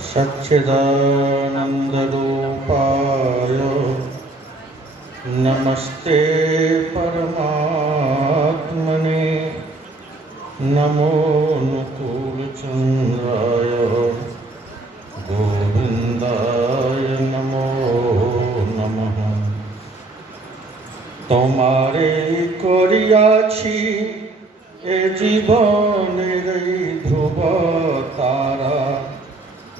सच्चिदानन्दरूपाय नमस्ते परमात्मने। नमो अनुकूलचन्द्राय गोविन्दाय नमो नमः। तोमारे करियाछि ए जीवनेर ध्रुव तारा,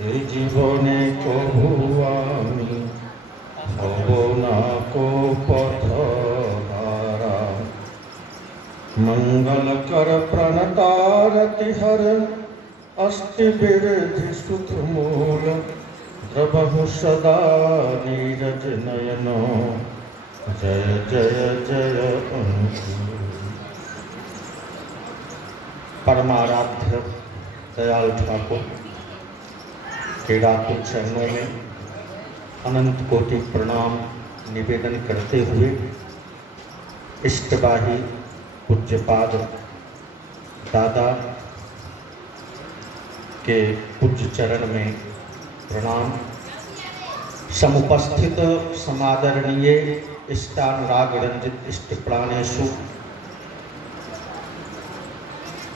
ए जीवने कभु आमि हब ना को पथहारा। मंगलकर प्रणतारतिहर अस्ति विरधि सुख मूल, द्रवहु सदा नीरज नयन जय जय जय अनुकूल। परमाराध्य दयाल ठाकुर के रातुल चरणों में अनंत कोटि प्रणाम निवेदन करते हुए इष्टवाही पूज्यपाद दादा के पूज्य चरण में प्रणाम। समुपस्थित समादरणीय इष्टानुराग रंजित इष्ट प्राणेशु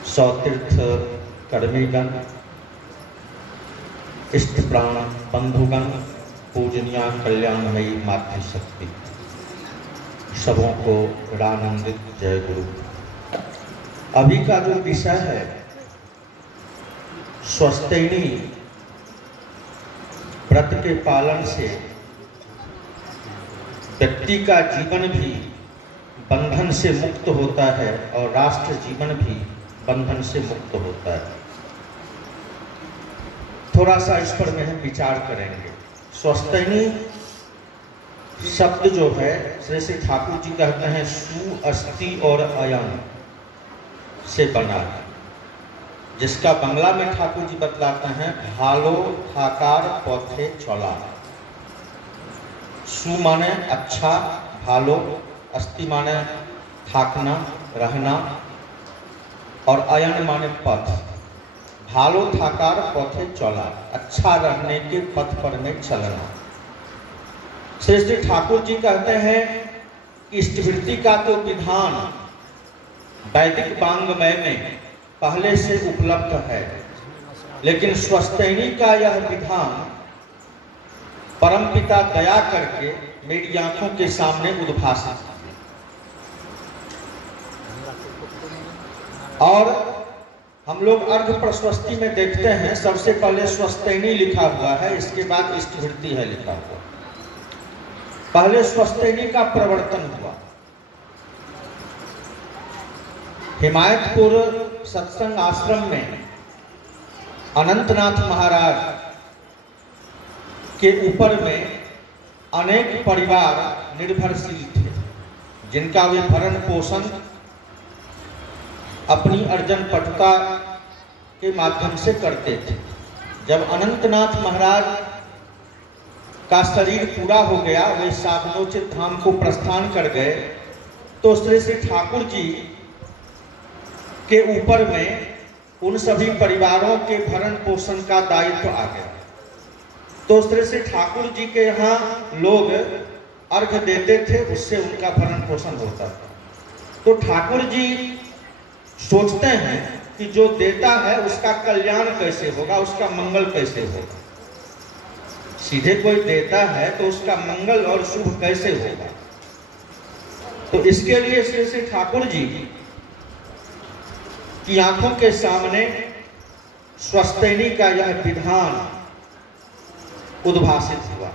सौतीर्थ कर्मीगण, इष्ट प्राण बंधुगण, पूजनिया कल्याणमयी मातृशक्ति, सबों को रानंदित जय गुरु। अभी का जो विषय है स्वस्तिनी व्रत के पालन से व्यक्ति का जीवन भी बंधन से मुक्त होता है और राष्ट्र जीवन भी बंधन से मुक्त होता है। थोड़ा सा इस पर में हम विचार करेंगे। स्वस्तिनी शब्द जो है श्री श्री ठाकुर जी कहते हैं सु, अस्थि और अयन से बना है, जिसका बंगला में ठाकुर जी बतलाते हैं भालो थाकार पौधे चला। सु माने अच्छा, भालो, अस्थि माने थाकना रहना, और अयन माने पथ। भालो थाकार पथे चला, अच्छा रहने के पथ पर में चलना। श्री श्री ठाकुर जी कहते हैं कि इष्टवृत्ति का तो विधान वैदिक वांग्मय में पहले से उपलब्ध है, लेकिन स्वस्तिनी का यह विधान परमपिता दया करके मेरी आंखों के सामने उद्भासित है। और हम लोग अर्घ प्रशस्ति में देखते हैं सबसे पहले स्वस्तिनी लिखा हुआ है, इसके बाद इष्टवृत्ति है लिखा हुआ। पहले स्वस्तिनी का प्रवर्तन हुआ। हिमायतपुर सत्संग आश्रम में अनंतनाथ महाराज के ऊपर में अनेक परिवार निर्भरशील थे, जिनका वे भरण पोषण अपनी अर्जन पटुता के माध्यम से करते थे। जब अनंतनाथ महाराज का शरीर पूरा हो गया, वे साधनोचित धाम को प्रस्थान कर गए, तो श्री श्री ठाकुर जी के ऊपर में उन सभी परिवारों के भरण पोषण का दायित्व आ गया। तो श्री श्री ठाकुर जी के यहाँ लोग अर्घ देते थे, उससे उनका भरण पोषण होता था। तो ठाकुर जी सोचते हैं कि जो देता है उसका कल्याण कैसे होगा, उसका मंगल कैसे होगा। सीधे कोई देता है तो उसका मंगल और शुभ कैसे होगा। तो इसके लिए श्री श्री ठाकुर जी की आंखों के सामने स्वस्तिनी का यह विधान उद्भासित हुआ।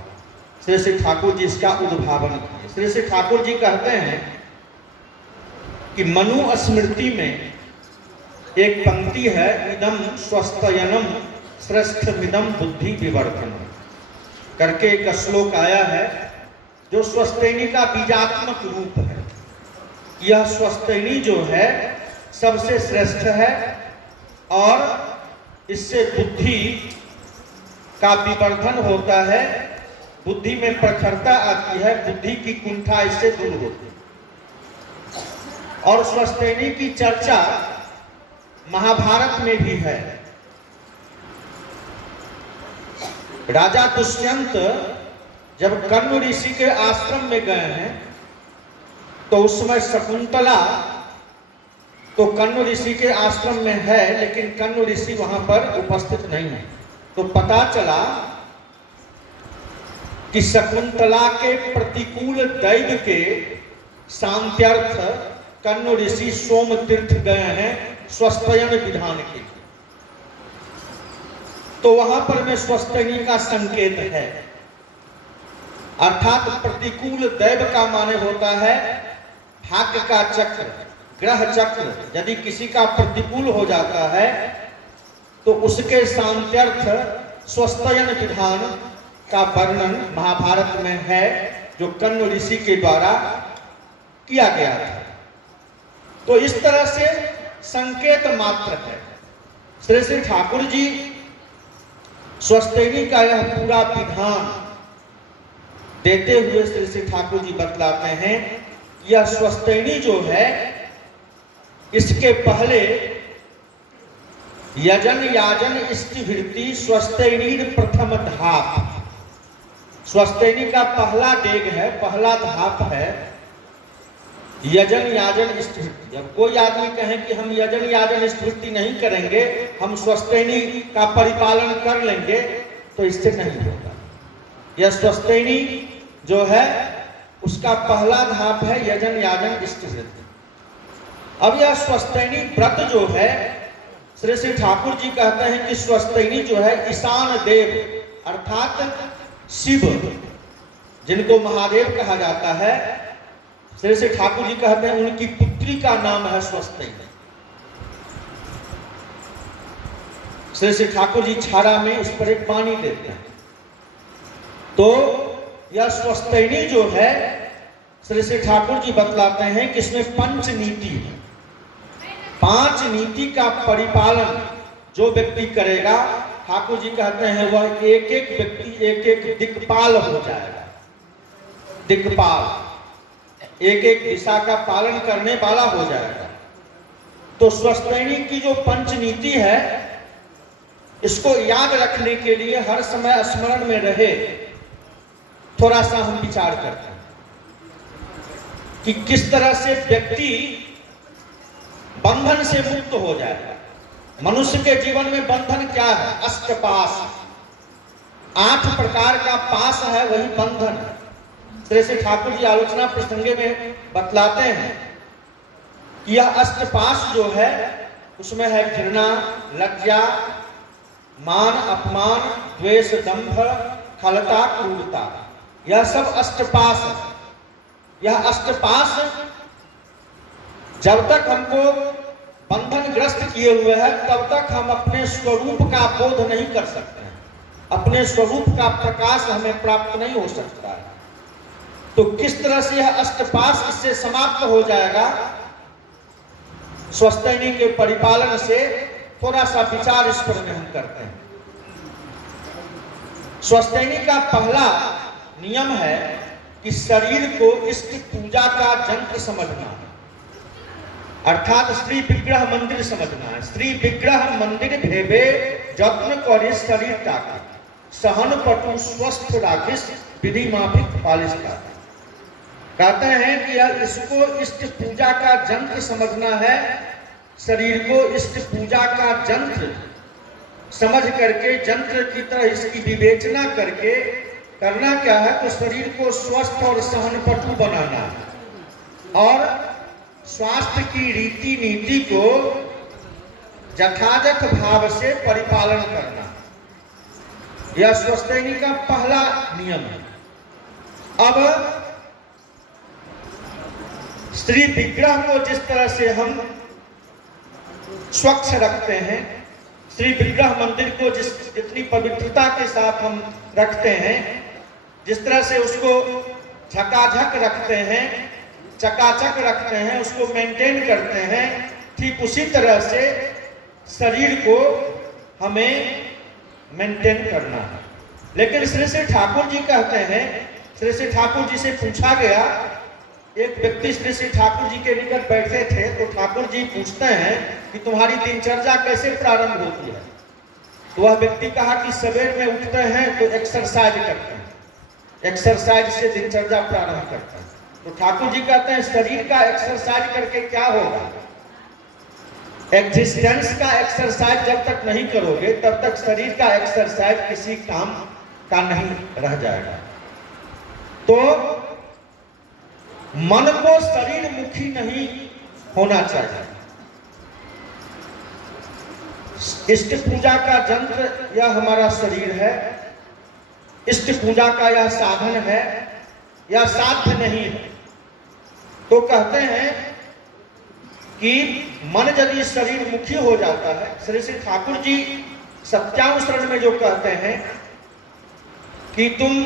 श्री श्री ठाकुर जी इसका उद्भावन किए। श्री श्री ठाकुर जी कहते हैं कि मनु स्मृति में एक पंक्ति है, इदम स्वस्तयनम श्रेष्ठमिदम बुद्धि विवर्धनम करके एक श्लोक आया है, जो स्वस्तिनी का बीजात्मक रूप है। यह स्वस्तिनी जो है सबसे श्रेष्ठ है और इससे बुद्धि का विवर्धन होता है, बुद्धि में प्रखरता आती है, बुद्धि की कुंठा इससे दूर होती है। और स्वस्तिनी की चर्चा महाभारत में भी है। राजा दुष्यंत जब कण्व ऋषि के आश्रम में गए हैं तो उस समय शकुंतला तो कण्व ऋषि के आश्रम में है, लेकिन कण्व ऋषि वहां पर उपस्थित नहीं है। तो पता चला कि शकुंतला के प्रतिकूल दैव के शांत्यर्थ कण्व ऋषि सोम तीर्थ गए हैं स्वस्तयन विधान के लिए। तो वहां पर में स्वस्तयनी का संकेत है, अर्थात प्रतिकूल दैव का माने होता है भाग्य का चक्र, ग्रह चक्र। यदि किसी का प्रतिकूल हो जाता है तो उसके शांत्यर्थ स्वस्तयन विधान का वर्णन महाभारत में है, जो कण्व ऋषि के द्वारा किया गया था। तो इस तरह से संकेत मात्र है। श्री श्री ठाकुर जी स्वस्तयनी का यह पूरा विधान देते हुए श्री श्री ठाकुर जी बतलाते हैं, यह स्वस्तयनी जो है इसके पहले यजन याजन इष्टवृत्ति स्वस्तयनी प्रथम धाप, स्वस्तयनी का पहला डेग है, पहला धाप है यजन याजन इष्टवृत्ति। अब कोई आदमी कहे कि हम यजन याजन इष्टवृत्ति नहीं करेंगे, हम स्वस्तयनी का परिपालन कर लेंगे, तो इससे नहीं होगा। यह स्वस्तयनी जो है उसका पहला धाप है यजन याजन इष्टवृत्ति। अब यह स्वस्तयनी व्रत जो है श्री श्री ठाकुर जी कहते हैं कि स्वस्तयनी जो है ईशान देव अर्थात शिव, जिनको महादेव कहा जाता है, श्री श्री ठाकुर जी कहते हैं उनकी पुत्री का नाम है स्वस्तयनी। श्री श्री ठाकुर जी छाड़ा में उस पर एक पानी देते हैं। तो यह स्वस्तयनी जो है श्री श्री ठाकुर जी बतलाते हैं कि इसमें पंच नीति है। 5 नीति का परिपालन जो व्यक्ति करेगा, ठाकुर जी कहते हैं वह एक एक व्यक्ति एक एक दिक्पाल हो जाएगा। दिक्पाल, एक एक दिशा का पालन करने वाला हो जाएगा। तो स्वस्तयनी की जो पंच नीति है, इसको याद रखने के लिए हर समय स्मरण में रहे, थोड़ा सा हम विचार करते हैं कि किस तरह से व्यक्ति बंधन से मुक्त हो जाएगा। मनुष्य के जीवन में बंधन क्या है? अष्टपाश, 8 प्रकार का पाश है, वही बंधन है। श्री श्री ठाकुर जी आलोचना प्रसंगे में बतलाते हैं कि यह अष्टपाश जो है उसमें है घृणा, लज्जा, मान, अपमान, द्वेष, दंभ, खलता, क्रूरता, यह सब अष्टपाश है। यह अष्टपाश जब तक हमको बंधन ग्रस्त किए हुए है तब तक हम अपने स्वरूप का बोध नहीं कर सकते हैं, अपने स्वरूप का प्रकाश हमें प्राप्त नहीं हो सकता है। तो किस तरह से यह अष्टपाश इससे समाप्त हो जाएगा? स्वस्तयनी के परिपालन से थोड़ा सा विचार इस पर में हम करते हैं। स्वस्तयनी का पहला नियम है कि शरीर को इष्ट पूजा का यंत्र समझना है, अर्थात श्री विग्रह मंदिर समझना है। श्री विग्रह मंदिर भेबे जत्न करे शरीर टाके, सहन पटु स्वस्थ राखिस विधि माफिक पालिश का। कहते हैं कि यह इसको इष्ट पूजा का यंत्र समझना है। शरीर को इष्ट पूजा का यंत्र समझ करके, यंत्र की तरह इसकी विवेचना करके करना क्या है? तो शरीर को स्वस्थ और सहनपटु बनाना है और स्वास्थ्य की रीति नीति को यथाजथ भाव से परिपालन करना, यह स्वस्तयनी का पहला नियम है। अब श्री विग्रह को जिस तरह से हम स्वच्छ रखते हैं, श्री विग्रह मंदिर को जितनी पवित्रता के साथ हम रखते हैं, जिस तरह से उसको झकाझक रखते हैं, चकाचक रखते हैं, उसको मेंटेन करते हैं, ठीक उसी तरह से शरीर को हमें मेंटेन करना है। लेकिन श्री श्री ठाकुर जी कहते हैं, श्री श्री ठाकुर जी से पूछा गया, एक व्यक्ति श्री श्री ठाकुर जी के निकट बैठे थे, तो ठाकुर जी पूछते हैं कि तुम्हारी दिनचर्या कैसे प्रारंभ होती है? तो वह व्यक्ति कहा कि सवेर में उठते हैं तो एक्सरसाइज करते हैं, एक्सरसाइज से दिनचर्या प्रारंभ करते हैं। तो ठाकुर जी कहते हैं शरीर का एक्सरसाइज करके क्या होगा, एग्जिस्टेंस का एक्सरसाइज जब तक नहीं करोगे तब तक शरीर का एक्सरसाइज किसी काम का नहीं रह जाएगा। तो मन को शरीर मुखी नहीं होना चाहिए। इष्ट पूजा का यंत्र यह हमारा शरीर है, इष्ट पूजा का यह साधन है, यह साध्य नहीं है। तो कहते हैं कि मन यदि शरीर मुखी हो जाता है, श्री श्री ठाकुर जी सत्यावन शरण में जो कहते हैं कि तुम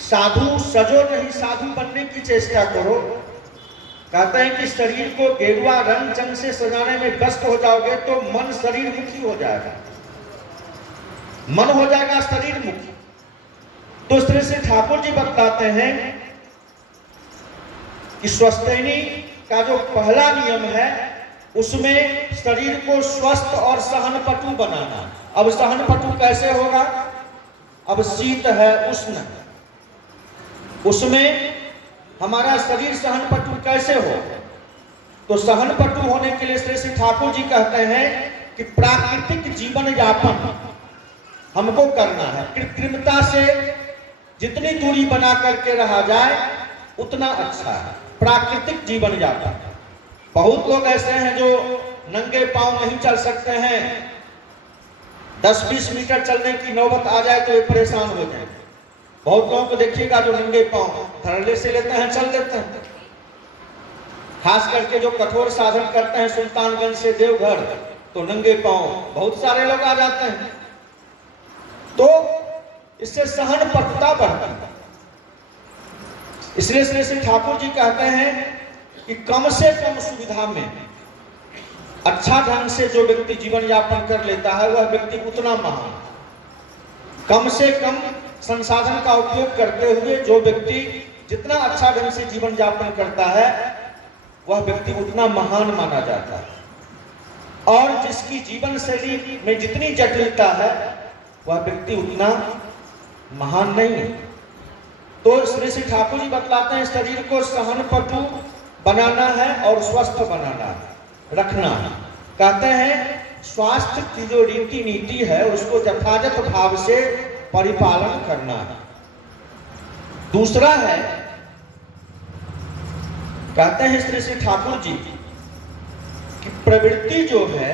साधु सजो नहीं, साधु बनने की चेष्टा करो। कहते हैं कि शरीर को गेरुआ रंग चंग से सजाने में व्यस्त हो जाओगे तो मन शरीर मुखी हो जाएगा, मन हो जाएगा शरीर मुखी। तो इस तरह से ठाकुर जी बताते हैं कि स्वस्थैनी का जो पहला नियम है उसमें शरीर को स्वस्थ और सहनपटु बनाना। अब सहनपटु कैसे होगा, अब शीत है उष्ण है, उसमें हमारा शरीर सहनपटु कैसे हो, तो सहनपटु होने के लिए श्री श्री ठाकुर जी कहते हैं कि प्राकृतिक जीवन यापन हमको करना है। कृत्रिमता से जितनी दूरी बना करके रहा जाए उतना अच्छा है, प्राकृतिक जीवन यापन। बहुत लोग ऐसे हैं जो नंगे पांव नहीं चल सकते हैं, 10-20 मीटर चलने की नौबत आ जाए तो वे परेशान हो जाए। बहुत लोगों को देखिएगा जो नंगे पांव धड़ल्ले से लेते हैं, चल लेते हैं। खास करके जो कठोर साधन करते हैं सुल्तानगंज से देवघर, तो नंगे पांव बहुत सारे लोग आ जाते हैं। तो इससे सहनपटुता बढ़ती है। इसलिए श्री श्री ठाकुर जी कहते हैं कि कम से कम सुविधा में अच्छा ढंग से जो व्यक्ति जीवन यापन कर लेता है वह व्यक्ति उतना महान। कम से कम संसाधन का उपयोग करते हुए जो व्यक्ति जितना अच्छा ढंग से जीवन यापन करता है वह व्यक्ति उतना महान माना जाता है। और जिसकी जीवन शैली में जितनी जटिलता है वह व्यक्ति उतना महान नहीं है। तो श्री श्री ठाकुर जी बतलाते हैं शरीर को सहनपटु बनाना है और स्वस्थ बनाना है, रखना है। कहते हैं स्वास्थ्य की जो रीति नीति है उसको यथाजथ भाव से परिपालन करना है। दूसरा है, कहते हैं श्री श्री ठाकुर जी कि प्रवृत्ति जो है,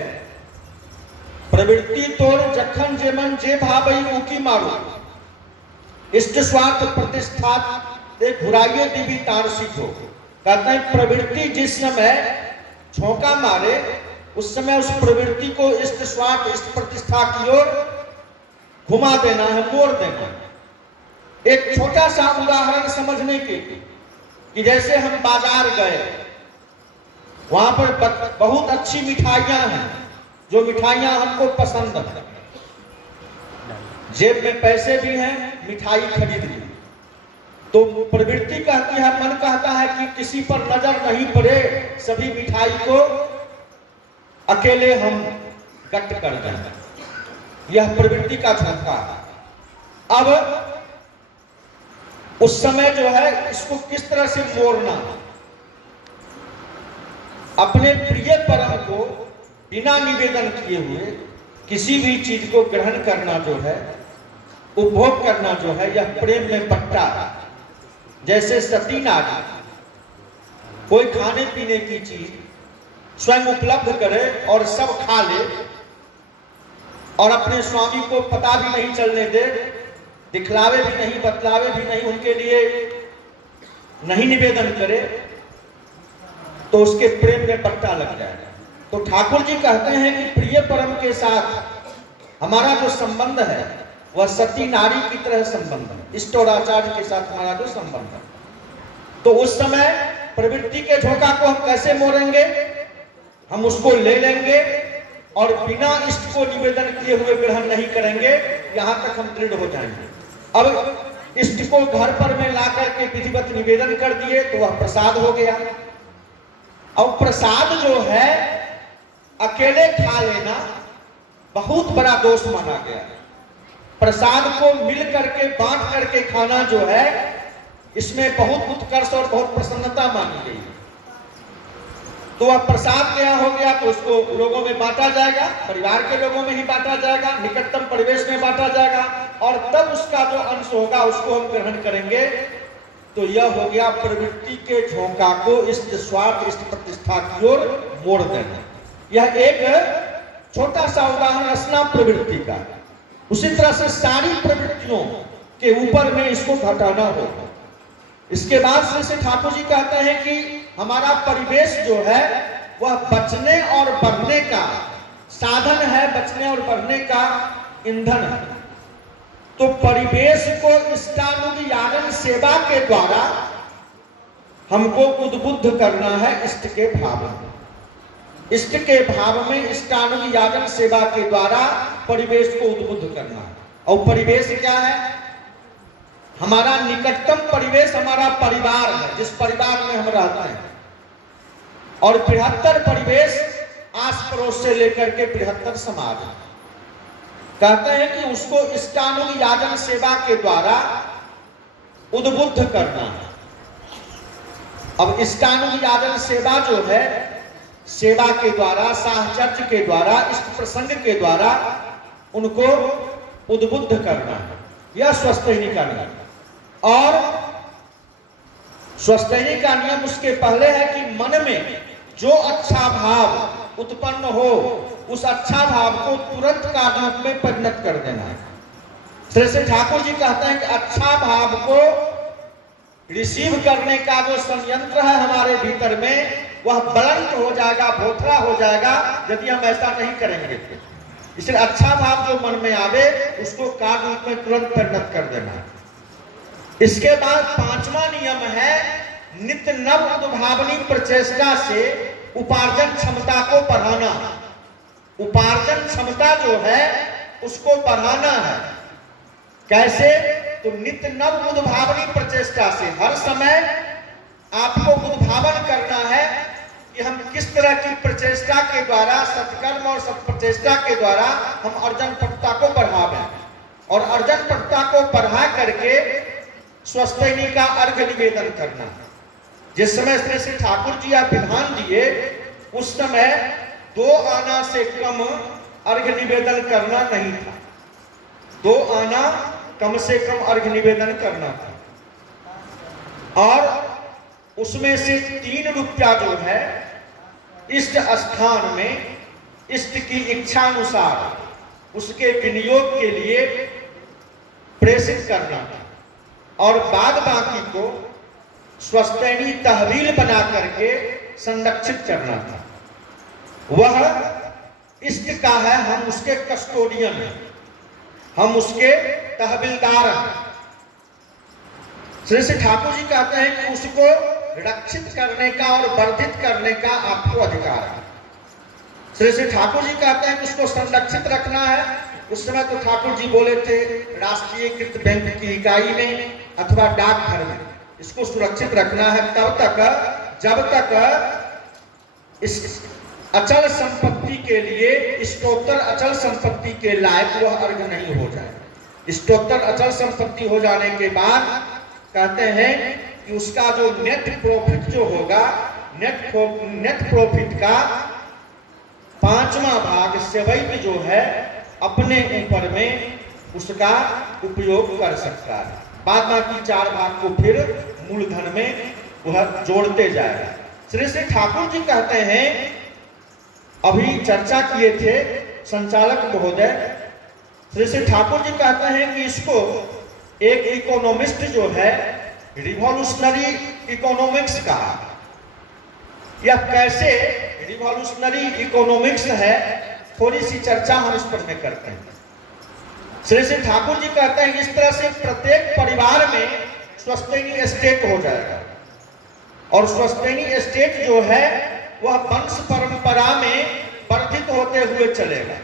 प्रवृत्ति तोड़ जखन जेमन जे भावई उकी मारो, इष्ट स्वार्थ प्रतिष्ठा एक घुराइए देवी तार सीखो। कहते हैं प्रवृत्ति जिस समय झोंका मारे उस समय उस प्रवृत्ति को इष्ट स्वार्थ इष्ट प्रतिष्ठा की ओर घुमा देना है, मोड़ देना है। एक छोटा सा उदाहरण समझने के लिए कि जैसे हम बाजार गए, वहां पर बहुत अच्छी मिठाइयां हैं, जो मिठाइयां हमको पसंद है, जेब में पैसे भी हैं, मिठाई खरीद ली, तो प्रवृत्ति कहती है, मन कहता है कि किसी पर नजर नहीं पड़े, सभी मिठाई को अकेले हम गट कर दें। यह प्रवृत्ति का झोंका है। अब उस समय जो है इसको किस तरह से मोड़ना, अपने प्रिय परम को बिना निवेदन किए हुए किसी भी चीज को ग्रहण करना जो है, उपभोग करना जो है, यह प्रेम में पट्टा है। जैसे सती नारी कोई खाने पीने की चीज स्वयं उपलब्ध करे और सब खा ले और अपने स्वामी को पता भी नहीं चलने दे, दिखलावे भी नहीं, बतलावे भी नहीं, उनके लिए नहीं निवेदन करे, तो उसके प्रेम में पट्टा लग जाएगा। तो ठाकुर जी कहते हैं कि प्रिय परम के साथ हमारा जो संबंध है वह सती नारी की तरह संबंध है, इष्ट और आचार्य के साथ हमारा जो संबंध है। तो उस समय प्रवृत्ति के झोंका को हम कैसे मोड़ेंगे, हम उसको ले लेंगे और बिना इष्ट को निवेदन किए हुए ग्रहण नहीं करेंगे, यहां तक हम दृढ़ हो जाएंगे। अब इष्ट को घर पर में ला करके विधिवत निवेदन कर दिए तो वह प्रसाद हो गया। अब प्रसाद जो है अकेले खा लेना बहुत बड़ा दोष माना गया है। प्रसाद को मिल करके बांट करके खाना जो है, इसमें बहुत उत्कर्ष और बहुत प्रसन्नता मानी गई है। तो अब प्रसाद क्या हो गया, तो उसको लोगों में बांटा जाएगा, परिवार के लोगों में ही बांटा जाएगा, निकटतम परिवेश में बांटा जाएगा, और तब उसका जो अंश होगा उसको हम ग्रहण करेंगे। तो यह हो गया प्रवृत्ति के झोंका को इष्ट स्वार्थ इष्ट प्रतिष्ठा की ओर मोड़ देना। यह एक छोटा सा उदाहरण रचना प्रवृत्ति का। उसी तरह से सारी प्रवृत्तियों के ऊपर में इसको घटाना होगा। इसके बाद श्री ठाकुर जी कहते हैं कि हमारा परिवेश जो है वह बचने और बढ़ने का साधन है, बचने और बढ़ने का ईंधन है। तो परिवेश को इष्टानुयागन सेवा के द्वारा हमको उद्बुद्ध करना है इष्ट के भाव में। इष्ट के भाव में इष्टानुयागन सेवा के द्वारा परिवेश को उद्बुद्ध करना है। और परिवेश क्या है? हमारा निकटतम परिवेश हमारा परिवार है, जिस परिवार में हम रहते हैं, और बृहत्तर परिवेश आस पड़ोस से लेकर के बृहत्तर समाज है। कहते हैं कि उसको इष्टानुयागन सेवा के द्वारा उद्बुद्ध करना है। अब इष्टानुयागन सेवा जो है, सेवा के द्वारा, साहचर्य के द्वारा, इष्ट प्रसंग के द्वारा उनको उद्बुद्ध करना है। यह स्वस्थैनी का नियम। और स्वस्थैनी का नियम उसके पहले है कि मन में जो अच्छा भाव उत्पन्न हो, उस अच्छा भाव को तुरंत कार्य रूप में परिणत कर देना है। श्री ठाकुर जी कहते हैं कि अच्छा भाव को रिसीव करने का जो संयंत्र है हमारे भीतर में, वह ब्लंट हो जाएगा, भोथरा हो जाएगा यदि हम ऐसा नहीं करेंगे। इसलिए अच्छा भाव जो मन में आवे उसको कार्य रूप में तुरंत परिणत कर देना है। इसके बाद पांचवा नियम है नित्य नव उद्भावनी प्रचेष्टा से उपार्जन क्षमता को बढ़ाना। उपार्जन क्षमता जो है उसको बढ़ाना है। कैसे? तो नित्य नव उद्भावनी प्रचेष्टा से हर समय आपको उद्भावन करना है कि हम किस तरह की प्रचेष्टा के द्वारा, सत्कर्म और सत्प्रचेष्टा के द्वारा हम अर्जन पटुता को बढ़ावें, और अर्जन पटुता को बढ़ा करके स्वस्थैनी का अर्घ निवेदन करना। जिस समय श्री ठाकुर जी आप विधान दिए उस समय 2 आना से कम अर्घ निवेदन करना नहीं था। 2 आना कम से कम अर्घ निवेदन करना था। और उसमें से 3 रुपया जो है इष्ट स्थान में इष्ट की इच्छा अनुसार उसके विनियोग के लिए प्रेषित करना था, और बाद बाकी को स्वस्थैनी तहवील बना करके संरक्षित करना था। वह इष्ट का है, हम उसके कस्टोडियन हैं, हम उसके तहवीलदार हैं। श्री ठाकुर जी कहते हैं कि उसको रक्षित करने का और वर्धित करने का आपको अधिकार है। श्री ठाकुर जी कहते हैं कि उसको संरक्षित रखना है। उस समय तो ठाकुर जी बोले थे राष्ट्रीयकृत बैंक की इकाई में अथवा डाकघर में इसको सुरक्षित रखना है तब तक जब तक इस अचल संपत्ति के लिए, इष्टोत्तर अचल संपत्ति के लायक वह अर्घ नहीं हो जाए। इष्टोत्तर अचल संपत्ति हो जाने के बाद कहते हैं कि उसका जो नेट प्रॉफिट जो होगा, नेट प्रॉफिट का 5वां भाग सेवैत जो है अपने ऊपर में उसका उपयोग कर सकता है। बाद बाकी 4 भाग को फिर मूलधन में वह जोड़ते जाएगा। श्री ठाकुर जी कहते हैं, अभी चर्चा किए थे संचालक महोदय, श्री ठाकुर जी कहते हैं कि इसको एक इकोनॉमिस्ट जो है रिवॉल्यूशनरी इकोनॉमिक्स कहा। यह कैसे रिवॉल्यूशनरी इकोनॉमिक्स है, थोड़ी सी चर्चा हम इस पर में करते हैं। श्री ठाकुर जी कहते हैं इस तरह से प्रत्येक परिवार में स्वस्थैनी स्टेट हो जाएगा, और स्वस्थैनी स्टेट जो है वह वंश परंपरा में वर्धित होते हुए चलेगा।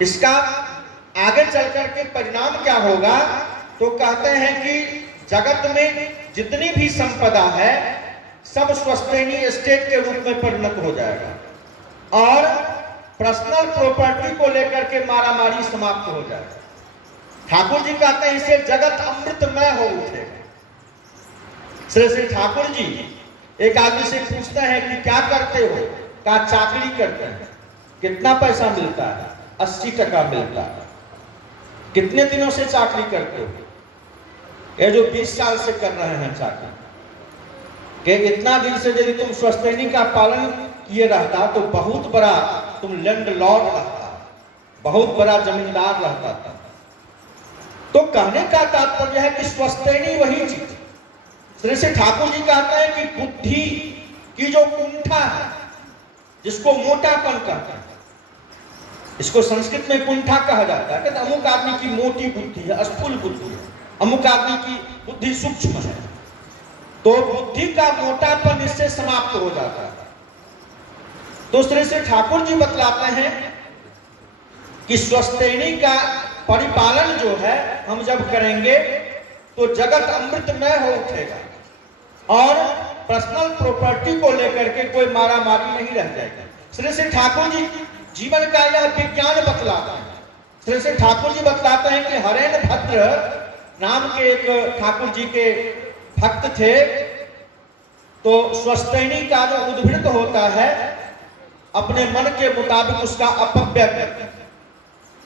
इसका आगे चलकर के परिणाम क्या होगा? तो कहते हैं कि जगत में जितनी भी संपदा है सब स्वस्थैनी स्टेट के रूप में परिणत हो जाएगा, और पर्सनल प्रॉपर्टी को लेकर के मारामारी समाप्त हो जाए। ठाकुर जी कहते हैं इसे जगत अमृतमय हो उठेगा। श्री श्री ठाकुर जी एक आदमी से पूछते हैं कि क्या करते हो? कहा चाकरी करते हैं। कितना पैसा मिलता है? 80 टका मिलता है। कितने दिनों से चाकरी करते हो? ये जो 20 साल से कर रहे हैं चाकरी। कि इतना दिन से यदि तुम स्वस्तैनी का पालन किए रहता तो बहुत बड़ा तुम लैंडलॉर्ड रहता, बहुत बड़ा जमींदार रहता था। तो कहने का तात्पर्य है कि स्वस्तैनी वही चीज। श्री श्री ठाकुर जी कहते हैं कि बुद्धि की जो कुंठा है, जिसको मोटापन कहते हैं, इसको संस्कृत में कुंठा कहा जाता है। कहते अमुक आदमी की मोटी बुद्धि है, स्थूल बुद्धि है, अमुक आदमी की बुद्धि सूक्ष्म है। तो बुद्धि का मोटापन इससे समाप्त हो जाता है। तो श्री श्री ठाकुर जी बतलाते हैं कि स्वस्तैनी का परिपालन जो है हम जब करेंगे तो जगत अमृतमय हो उठेगा और पर्सनल प्रॉपर्टी को लेकर के कोई मारामारी नहीं रह जाएगी। श्री श्री ठाकुर जी जीवन का यह विज्ञान बतलाते हैं। श्री श्री ठाकुर जी बतलाते हैं कि हरेन भद्र नाम के एक ठाकुर जी के भक्त थे। तो स्वस्तैनी का जो उद्भिद होता है अपने मन के मुताबिक उसका अपव्यय करते,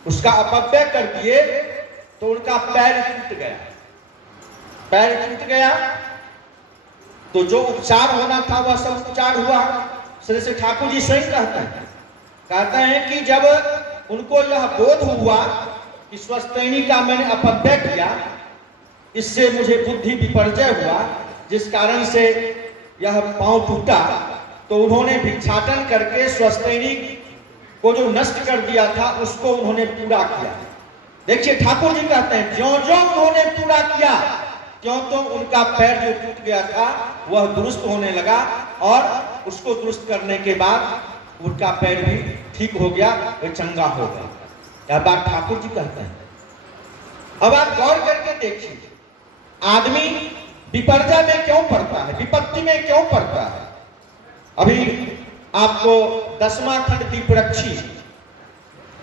उसका अपव्यय कर दिए तो उनका पैर टूट गया। पैर टूट गया तो जो उपचार होना था वह सब उपचार हुआ। श्री श्री ठाकुर जी सही कहते हैं कि जब उनको यह बोध हुआ कि स्वस्तैनी का मैंने अपव्यय किया, इससे मुझे बुद्धि विपर्जय हुआ, जिस कारण से यह पांव टूटा, तो उन्होंने भिक्षाटन करके स्वस्तैनी को जो नष्ट कर दिया था उसको उन्होंने पूरा किया। देखिए ठाकुर जी कहते हैं ज्यों ज्यों उन्होंने पूरा किया क्यों तो उनका पैर जो टूट गया था वह दुरुस्त होने लगा और उसको दुरुस्त करने के बाद उनका पैर भी ठीक हो गया, वह चंगा हो गया। यह बात ठाकुर जी कहते हैं। अब आप गौर करके देखिए आदमी विपर्जय में क्यों पड़ता है, विपत्ति में क्यों पड़ता है। अभी आपको 10वां खंड दीपरक्षी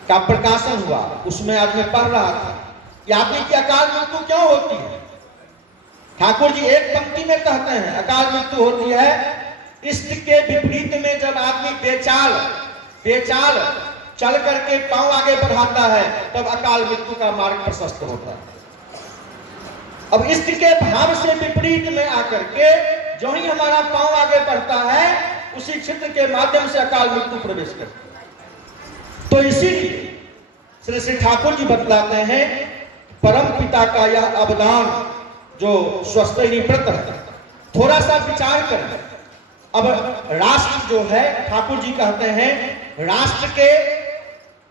का प्रकाशन हुआ, उसमें आज मैं पढ़ रहा था कि आदमी की अकाल मृत्यु क्यों होती है। ठाकुर जी एक पंक्ति में कहते हैं अकाल मृत्यु होती है इष्ट के विपरीत में जब आदमी बेचाल चल करके पांव आगे बढ़ाता है तब अकाल मृत्यु का मार्ग प्रशस्त होता है। अब इष्ट के भाव से विपरीत में आकर के जो ही हमारा पांव आगे बढ़ता है उसी क्षेत्र के माध्यम से अकाल मृत्यु प्रवेश करती है। तो इसीलिए श्री श्री ठाकुर जी बतलाते हैं परम पिता का यह अवदान जो स्वस्तैनी व्रत है, थोड़ा सा विचार करें। अब राष्ट्र जो है ठाकुर जी कहते हैं राष्ट्र के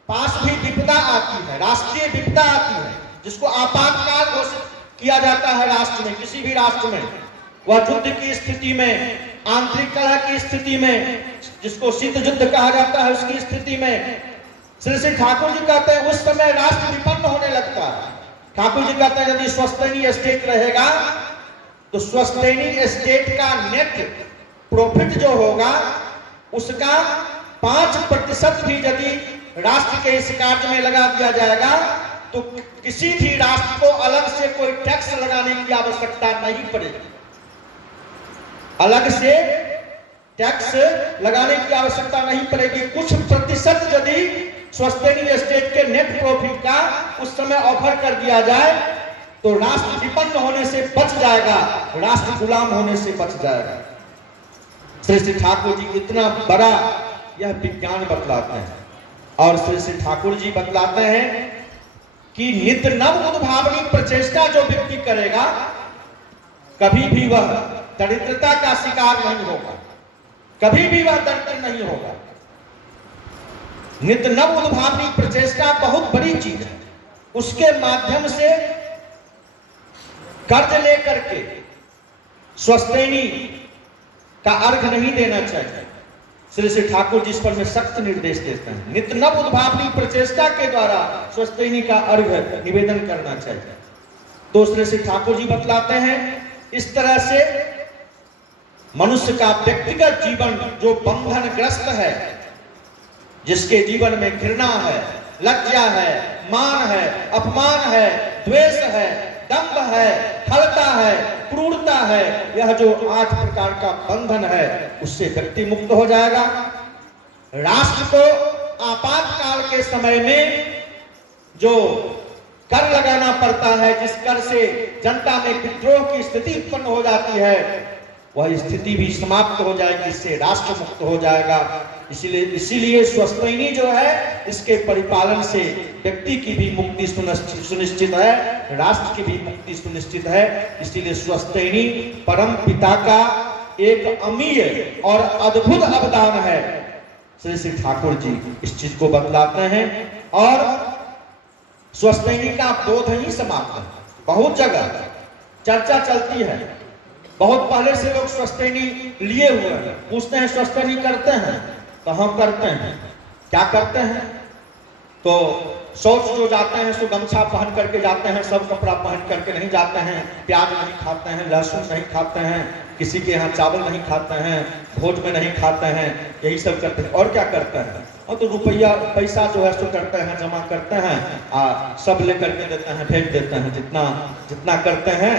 पास भी विपदा आती है, राष्ट्रीय विपदा आती है, जिसको आपातकाल घोषित किया जाता है राष्ट्र में, किसी भी राष्ट्र में। वह युद्ध की स्थिति में, आंतरिक कलह की स्थिति में, जिसको शीत युद्ध कहा जाता है, उसकी स्थिति में श्री श्री ठाकुर जी कहते हैं उस समय राष्ट्र विपन्न होने लगता है। ठाकुर जी कहते हैं यदि स्वस्तैनी स्टेट रहेगा तो स्वस्तैनी स्टेट का नेट प्रॉफिट जो होगा उसका 5% भी यदि राष्ट्र के इस कार्य में लगा दिया जाएगा तो किसी भी राष्ट्र को अलग से कोई टैक्स लगाने की आवश्यकता नहीं पड़ेगी। अलग से टैक्स लगाने की आवश्यकता नहीं पड़ेगी। कुछ प्रतिशत यदि स्वस्तैनी स्टेट के नेट प्रॉफिट का उस समय ऑफर कर दिया जाए तो राष्ट्र विपन्न होने से बच जाएगा, राष्ट्र गुलाम होने से बच जाएगा। श्री श्री ठाकुर जी इतना बड़ा यह विज्ञान बतलाते हैं और श्री श्री ठाकुर जी बतलाते हैं कि नित्य नव उद्भावनी प्रचेष्टा जो व्यक्ति करेगा कभी भी वह दरिद्रता का शिकार नहीं होगा, कभी भी वह दरिद्र नहीं होगा। नित्य नव उद्भावनी प्रचेष्टा बहुत बड़ी चीज है। उसके माध्यम से कर्ज लेकर के स्वस्तैनी का अर्घ नहीं देना चाहिए। श्री श्री ठाकुर जी इस पर में सख्त निर्देश देते हैं। नित्य नव उद्भावनी प्रचेष्टा के द्वारा स्वस्तैनी का अर्घ निवेदन करना चाहिए। तो श्री श्री ठाकुर जी बतलाते हैं इस तरह से मनुष्य का व्यक्तिगत जीवन जो बंधनग्रस्त है जिसके जीवन में घृणा है, लज्जा है, मान है, अपमान है, द्वेष है, दंभ है, छलता है, क्रूरता है, यह जो 8 प्रकार का बंधन है, उससे व्यक्ति मुक्त हो जाएगा। राष्ट्र को आपातकाल के समय में जो कर लगाना पड़ता है, जिस कर से जनता में विद्रोह की स्थिति उत्पन्न हो जाती है, वह स्थिति भी समाप्त हो जाएगी, इससे राष्ट्र मुक्त हो जाएगा। इसीलिए स्वस्तैनी जो है, इसके परिपालन से व्यक्ति की भी मुक्ति सुनिश्चित है, राष्ट्र की भी मुक्ति सुनिश्चित है। इसीलिए स्वस्तैनी परम पिता का एक अमीय और अद्भुत अवदान है। श्री श्री ठाकुर जी इस चीज को बतलाते हैं और स्वस्तैनी का बोध ही समाप्त है। बहुत जगह चर्चा चलती है, बहुत पहले से लोग स्वस्तैनी लिए हुए हैं, पूछते हैं स्वस्तैनी करते हैं, तो हम करते हैं। क्या करते हैं? तो शौच जो जाते हैं सो गमछा पहन करके जाते हैं, सब कपड़ा पहन करके नहीं जाते हैं, प्याज नहीं खाते हैं, लहसुन नहीं खाते हैं, किसी के यहाँ चावल नहीं खाते हैं, भोज में नहीं खाते हैं, यही सब करते हैं। और क्या करते हैं? और तो रुपया पैसा जो है सो करते हैं, जमा करते हैं, सब लेकर के देते हैं, भेज देते हैं। जितना करते हैं,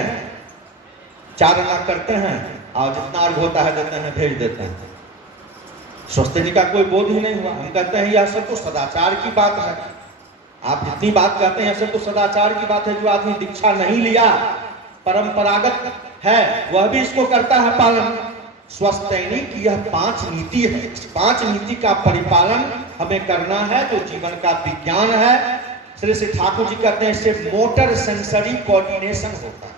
4 आना करते हैं, और जितना अर्घ होता है देते हैं, भेज देते हैं। स्वस्तैनी का कोई बोध ही नहीं हुआ। हम कहते हैं यह सब तो सदाचार की बात है। आप जितनी बात कहते हैं, यह सब तो सदाचार की बात है। जो आदमी दीक्षा नहीं लिया, परंपरागत है, वह भी इसको करता है पालन। स्वस्तैनी की यह 5 नीति है। इस 5 नीति का परिपालन हमें करना है, जो जीवन का विज्ञान है। श्री श्री ठाकुर जी कहते हैं इससे मोटर सेंसरी कोऑर्डिनेशन होता है।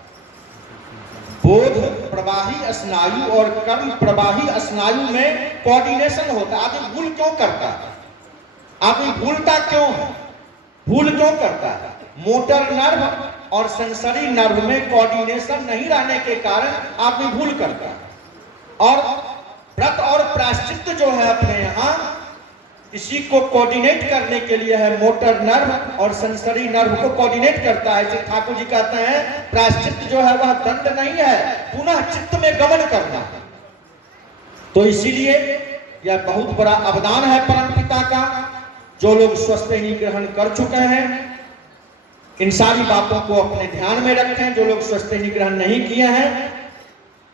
बोध प्रवाही स्नायु और कर्म प्रवाही स्नायु में कोऑर्डिनेशन होता है। आदमी भूल क्यों करता है? आदमी भूलता क्यों है? भूल क्यों करता है? मोटर नर्व और सेंसरी नर्व में कोऑर्डिनेशन नहीं रहने के कारण आदमी भूल करता है। और व्रत और प्रायश्चित जो है अपने यहाँ, इसी को कोऑर्डिनेट करने के लिए है। मोटर नर्व और सेंसरी नर्व को कोऑर्डिनेट करता है। इसे ठाकुर जी कहते हैं प्रायश्चित जो है वह दंड नहीं है, पुनः चित्त में गमन करना है। तो इसीलिए यह बहुत बड़ा अवदान है परमपिता का। जो लोग स्वस्तैनी ग्रहण कर चुके हैं, इन सारी बातों को अपने ध्यान में रखें। जो लोग स्वस्तैनी ग्रहण नहीं किए हैं,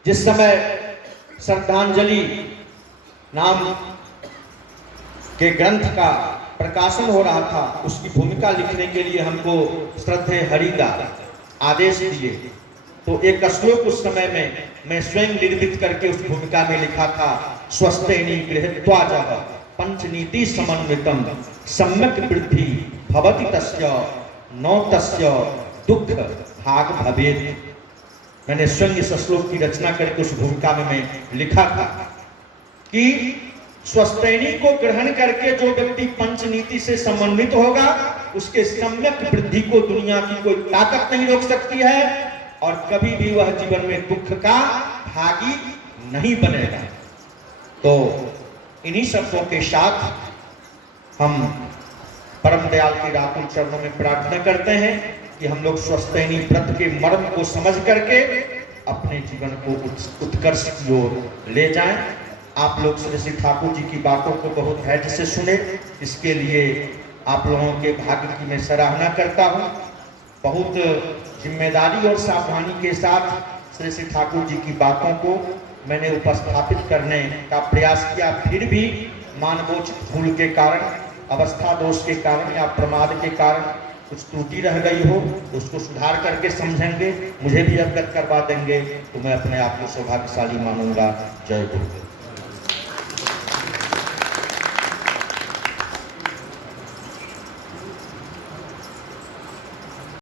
जिस समय श्रद्धांजलि नाम के ग्रंथ का प्रकाशन हो रहा था, उसकी भूमिका लिखने के लिए हमको श्रद्धेय हरिदा आदेश दिए। तो एक श्लोक उस समय में मैं स्वयं निर्मित करके उस भूमिका में लिखा था। स्वस्तैनी गृहीत्वा जः पंचनीति समन्वितम सम्यक वृद्धि भवति तस्य न तस्य दुख भाग भवेत्। मैंने स्वयं इस श्लोक की रचना करके उस भूमिका में मैं लिखा था कि स्वस्तैनी को ग्रहण करके जो व्यक्ति पंचनीति से समन्वित होगा, उसके सम्यक वृद्धि को दुनिया की कोई ताकत नहीं रोक सकती है, और कभी भी वह जीवन में दुख का भागी नहीं बनेगा। तो इन्हीं शब्दों के साथ हम परम दयाल के रातुल चरणों में प्रार्थना करते हैं कि हम लोग स्वस्तैनी व्रत के मर्म को समझ करके अपने जीवन को उत्कर्ष की ओर ले जाएं। आप लोग श्री श्री ठाकुर जी की बातों को बहुत धैर्य से सुने, इसके लिए आप लोगों के भाग्य की मैं सराहना करता हूँ। बहुत जिम्मेदारी और सावधानी के साथ श्री श्री ठाकुर जी की बातों को मैंने उपस्थापित करने का प्रयास किया। फिर भी मानवोचित भूल के कारण, अवस्था दोष के कारण या प्रमाद के कारण कुछ त्रुटि रह गई हो, उसको सुधार करके समझेंगे, मुझे भी अवगत करवा देंगे, तो मैं अपने आप को सौभाग्यशाली मानूंगा। जय गुरुदेव।